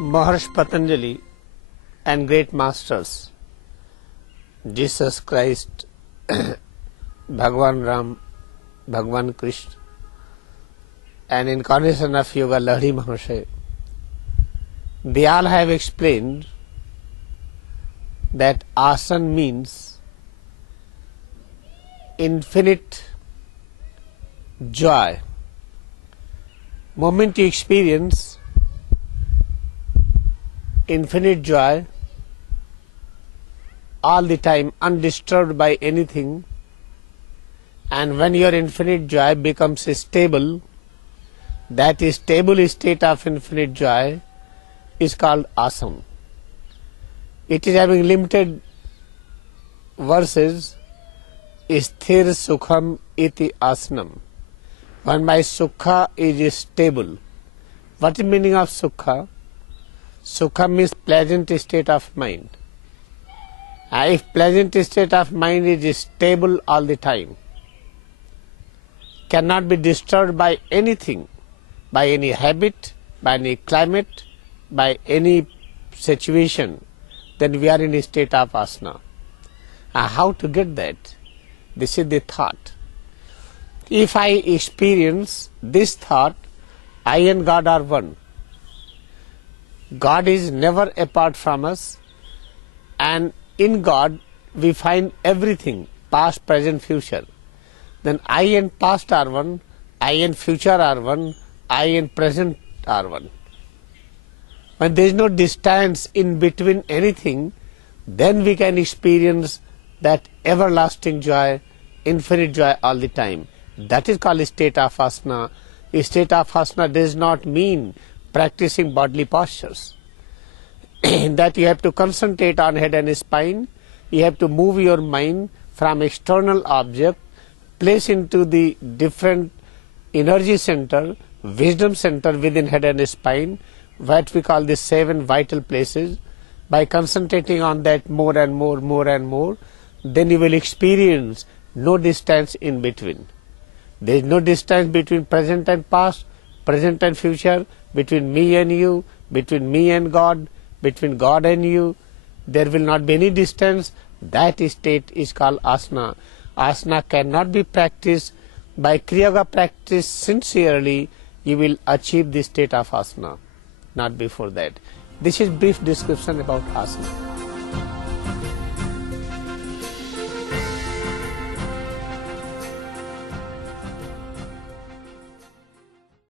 Maharshi Patanjali and great masters, Jesus Christ, Bhagwan Ram, Bhagwan Krishna, and incarnation of Yoga Lahiri Mahasaya, they all have explained that asan means infinite joy. Moment you experience infinite joy all the time, undisturbed by anything, and when your infinite joy becomes stable, that stable state of infinite joy is called asam. It is having limited verses. Sthir sukham iti asanam. When my sukha is stable. What is the meaning of sukha? Sukha means pleasant state of mind. If pleasant state of mind is stable all the time, cannot be disturbed by anything, by any habit, by any climate, by any situation, then we are in a state of asana. How to get that? This is the thought. If I experience this thought, I and God are one. God is never apart from us, and in God we find everything, past, present, future. Then I and past are one, I and future are one, I and present are one. When there is no distance in between anything, then we can experience that everlasting joy, infinite joy all the time. That is called a state of asana. A state of asana does not mean practicing bodily postures. That you have to concentrate on head and spine, you have to move your mind from external object, place into the different energy center, wisdom center within head and spine, what we call the 7 vital places. By concentrating on that more and more, then you will experience no distance in between. There is no distance between present and past, present and future, between me and you, between me and God, between God and you. There will not be any distance. That state is called asana. Asana cannot be practiced. By Kriya Yoga practice sincerely, you will achieve the state of asana, not before that. This is brief description about asana.